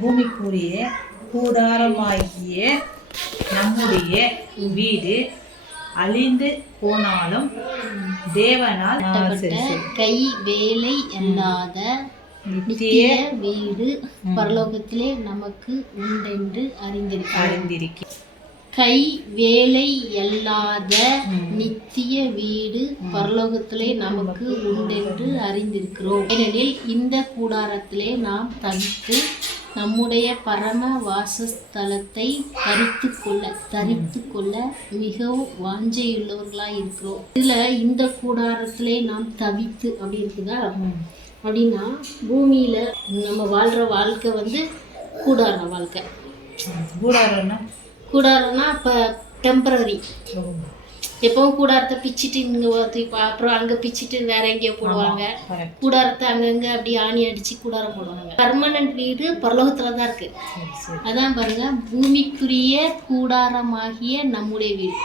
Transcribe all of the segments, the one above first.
பூமிக்குரிய கூடாரமாகிய நம்முடைய வீடு அழிந்து போனாலும் தேவனால் கை வேலை அல்லாத நித்திய வீடு பரலோகத்திலே நமக்கு உண்டென்று அறிந்திருக்கிறேன். கை வேலை அல்லாத நித்திய வீடு பரலோகத்திலே நமக்கு உண்டென்று அறிந்திருக்கிறோம். ஏனெனில் இந்த கூடாரத்திலே நாம் தவித்து நம்முடைய பரம வாசஸ்தலத்தை தரித்து கொள்ள மிகவும் வாஞ்சையுள்ளவர்களாய் இருக்கிறோம். இதுல இந்த கூடாரத்திலே நாம் தவித்து அப்படி இருக்குதா அப்படின்னா, பூமியில நம்ம வாழ்ற வாழ்க்கை வந்து கூடார வாழ்க்கை. கூடாரம்னா இப்போ டெம்பரரி. எப்பவும் கூடாரத்தை பிச்சுட்டு இங்கே அப்புறம் அங்கே பிச்சுட்டு வேற எங்கேயோ போடுவாங்க. கூடாரத்தை அங்கங்கே அப்படி ஆணி அடிச்சு கூடாரம் போடுவாங்க. பர்மனன்ட் வீடு பரலோகத்துல தான் இருக்கு. அதான் பாருங்க, பூமிக்குரிய கூடாரமாகிய நம்முடைய வீடு.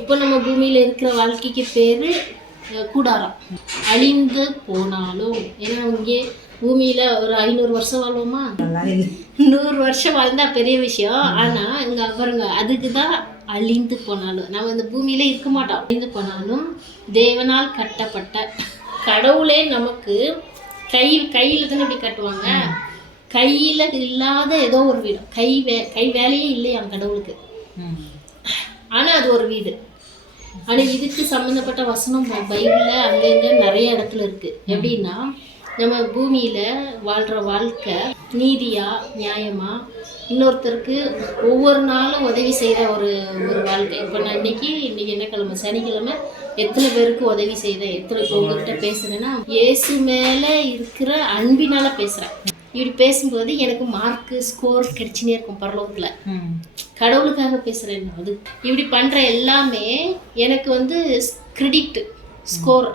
இப்போ நம்ம பூமியில இருக்கிற வாழ்க்கைக்கு பேரு கூடாரம். அழிந்து போனாலும், ஏன்னா இங்கே பூமியில ஒரு 500 வருஷம் வாழ்வோமா? 100 வருஷம் வாழ்ந்தா பெரிய விஷயம். ஆனா இங்க பாருங்க, அதுக்குதான் அழிந்து போனாலும். நம்ம இந்த பூமியில இருக்க மாட்டோம். அழிந்து போனாலும் தேவனால் கட்டப்பட்ட, கடவுளே நமக்கு கையில தானே இப்படி கட்டுவாங்க. கையில இல்லாத ஏதோ ஒரு வீடு, கை வேலையே இல்லையா கடவுளுக்கு. ஆனா அது ஒரு வீடு. ஆனா இதுக்கு சம்பந்தப்பட்ட வசனம் பைபிள்ல அங்கங்க நிறைய இடத்துல இருக்கு. எப்படின்னா, நம்ம பூமியில வாழ்ற வாழ்க்கை நீதியா நியாயமா, இன்னொருத்தருக்கு ஒவ்வொரு நாளும் உதவி செய்கிற ஒரு வாழ்க்கை. இப்போ நான் இன்னைக்கு என்ன கிழமை? சனிக்கிழமை. எத்தனை பேருக்கு உதவி செய்தேன், எத்தனை உங்ககிட்ட பேசுறேன்னா இயேசு மேல இருக்கிற அன்பினால பேசுறேன். இப்படி பேசும்போது எனக்கு மார்க்கு ஸ்கோர் கிடைச்சினே இருக்கும் பரலோகத்துல. கடவுளுக்காக பேசுறேன். அது இப்படி பண்ற எல்லாமே எனக்கு வந்து கிரெடிட், ஸ்கோர்,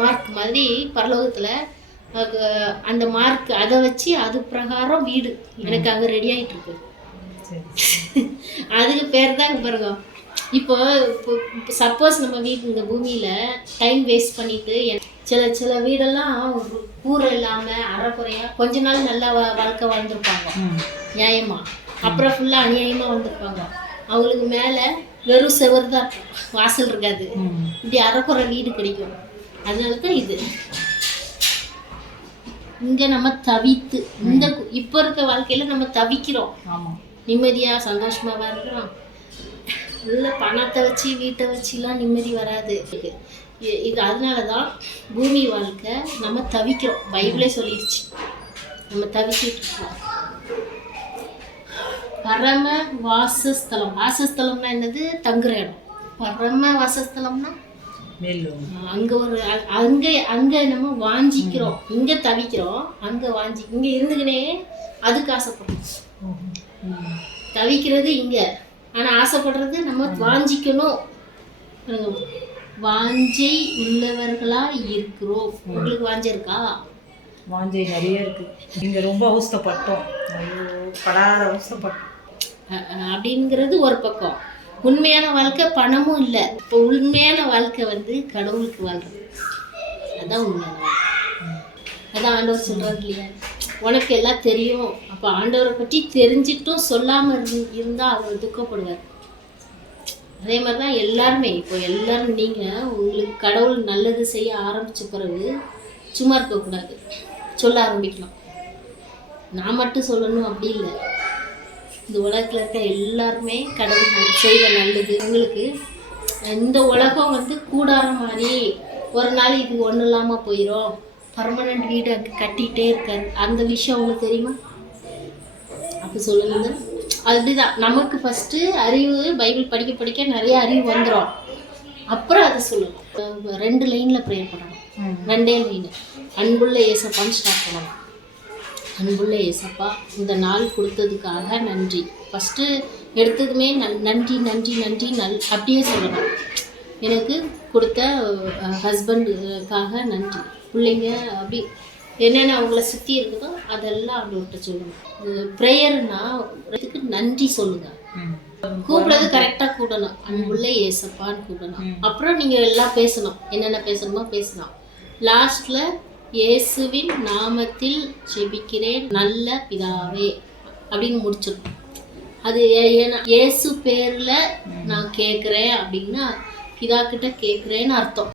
மார்க் மாதிரி பரலோகத்துல அந்த மார்க் அதை வச்சு அது பிரகாரம் வீடு எனக்கு அங்கே ரெடி ஆகிட்டு இருக்கு. அதுக்கு பேர் தான் பாருங்க. இப்போ சப்போஸ் நம்ம வீட்டு இந்த பூமியில டைம் வேஸ்ட் பண்ணிட்டு சில வீடெல்லாம் கூரை இல்லாம அறக்குறையா கொஞ்ச நாள் நல்லா வாழ்க்கை வாழ்ந்துருப்பாங்க நியாயமா, அப்புறம் ஃபுல்லா அநியாயமா வந்திருப்பாங்க. அவங்களுக்கு மேல வெறும் செவர் தான், வாசல் இருக்காது. இப்படி அறக்குறை வீடு கிடைக்கும். அதனாலதான் இது இங்க நம்ம தவித்து, இந்த இப்ப இருக்க வாழ்க்கையில நம்ம தவிக்கிறோம். நிம்மதியா சந்தோஷமாவா இருக்கிறோம். இல்ல பணத்தை வச்சு வீட்டை வச்சுலாம் நிம்மதி வராது. இது அதனாலதான் பூமி வாழ்க்கை நம்ம தவிக்கிறோம். பைபிளே சொல்லிடுச்சு, நம்ம தவிச்சிட்டு இருக்கோம். பரம வாசஸ்தலம். வாசஸ்தலம்னா என்னது? தங்குற இடம். பரம வாசஸ்தலம்னா அங்க நம்ம வாஞ்சிக்கிறோம். இங்க தவிக்கிறோம், அங்க இங்க இருந்துக்கினே அதுக்கு ஆசைப்படுறோம். தவிக்கிறது இங்க, ஆனா ஆசைப்படுறது நம்ம வாஞ்சிக்கணும். வாஞ்சை உள்ளவர்களா இருக்கிறோம். உங்களுக்கு வாஞ்சை இருக்கா? வாஞ்சை நிறைய இருக்கு. இங்க ரொம்ப அவஸ்தைப்பட்டோம், அப்படிங்கிறது ஒரு பக்கம். உண்மையான வாழ்க்கை பணமும் இல்லை. இப்போ உண்மையான வாழ்க்கை வந்து கடவுளுக்கு வாழ்றது. அதான் உண்மையான வாழ்க்கை. அதான் ஆண்டவர் சொல்றாரு இல்லையா, உனக்கு எல்லாம் தெரியும். அப்போ ஆண்டவரை பற்றி தெரிஞ்சிட்டும் சொல்லாம இருந்தா அவர் துக்கப்படுவார். அதே மாதிரிதான் எல்லாருமே. இப்போ எல்லாரும் நீங்க உங்களுக்கு கடவுள் நல்லது செய்ய ஆரம்பிச்ச பிறகு சும்மா இருக்கக்கூடாது, சொல்ல ஆரம்பிக்கலாம். நான் மட்டும் சொல்லணும் அப்படி இல்லை. இந்த உலகத்தில் இருக்க எல்லாருமே கடவுள் செய்த நல்லது. உங்களுக்கு இந்த உலகம் வந்து கூடாரம் மாதிரி ஒரு நாள் இது ஒன்றும் இல்லாமல் போயிடும். பர்மனண்ட் வீடு அங்கே கட்டிகிட்டே இருக்காரு. அந்த விஷயம் உங்களுக்கு தெரியுமா? அப்படி சொல்லுங்க. அப்படிதான் நமக்கு ஃபஸ்ட்டு அறிவு, பைபிள் படிக்க படிக்க நிறைய அறிவு வந்துடும். அப்புறம் அதை சொல்லணும். 2 லைனில் ப்ரேயர் பண்ணணும். 2 லைன். அன்புள்ள ஏசப்பான்னு ஸ்டார்ட் பண்ணணும். அன்புள்ள ஏசப்பா, இந்த நாள் கொடுத்ததுக்காக நன்றி. ஃபஸ்ட்டு எடுத்ததுமே நன்றி நன்றி நன்றி அப்படியே சொல்லணும். எனக்கு கொடுத்த ஹஸ்பண்டுக்காக நன்றி, பிள்ளைங்க அப்படி என்னென்ன அவங்கள சுற்றி இருக்குதோ அதெல்லாம் அவங்கள்ட்ட சொல்லணும். ப்ரேயர்னா இதுக்கு நன்றி சொல்லுங்க. கூப்பிடுறது கரெக்டாக கூடணும். அன்புள்ள ஏசப்பான்னு கூடணும். அப்புறம் நீங்கள் எல்லாம் பேசணும், என்னென்ன பேசணுமோ பேசலாம். லாஸ்ட்டில் இயேசுவின் நாமத்தில் ஜெபிக்கிறேன் நல்ல பிதாவே அப்படின்னு முடிச்சிடும். அது ஏன்னா இயேசு பேரில் நான் கேட்குறேன் அப்படின்னா பிதா கிட்ட கேட்குறேன்னு அர்த்தம்.